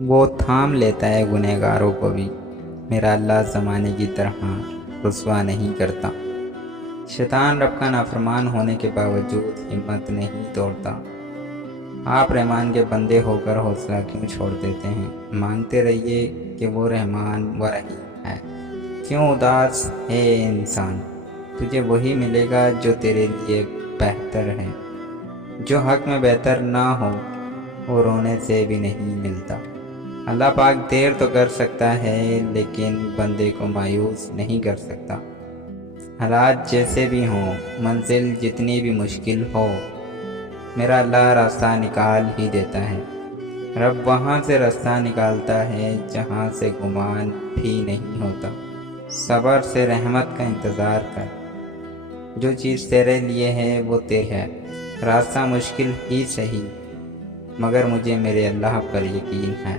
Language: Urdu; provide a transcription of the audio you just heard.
وہ تھام لیتا ہے گنہگاروں کو بھی، میرا اللہ زمانے کی طرح رسوا نہیں کرتا۔ شیطان رب کا نافرمان ہونے کے باوجود ہمت نہیں توڑتا۔ آپ رحمان کے بندے ہو کر حوصلہ کیوں چھوڑ دیتے ہیں؟ مانگتے رہیے کہ وہ رحمان و رحیم ہے۔ کیوں اداس ہے انسان؟ تجھے وہی ملے گا جو تیرے لیے بہتر ہے۔ جو حق میں بہتر نہ ہو وہ رونے سے بھی نہیں ملتا۔ اللہ پاک دیر تو کر سکتا ہے لیکن بندے کو مایوس نہیں کر سکتا۔ حالات جیسے بھی ہوں، منزل جتنی بھی مشکل ہو، میرا اللہ راستہ نکال ہی دیتا ہے۔ رب وہاں سے راستہ نکالتا ہے جہاں سے گمان بھی نہیں ہوتا۔ صبر سے رحمت کا انتظار کر، جو چیز تیرے لیے ہے وہ تیری ہے۔ راستہ مشکل ہی صحیح، مگر مجھے میرے اللہ پر یقین ہے۔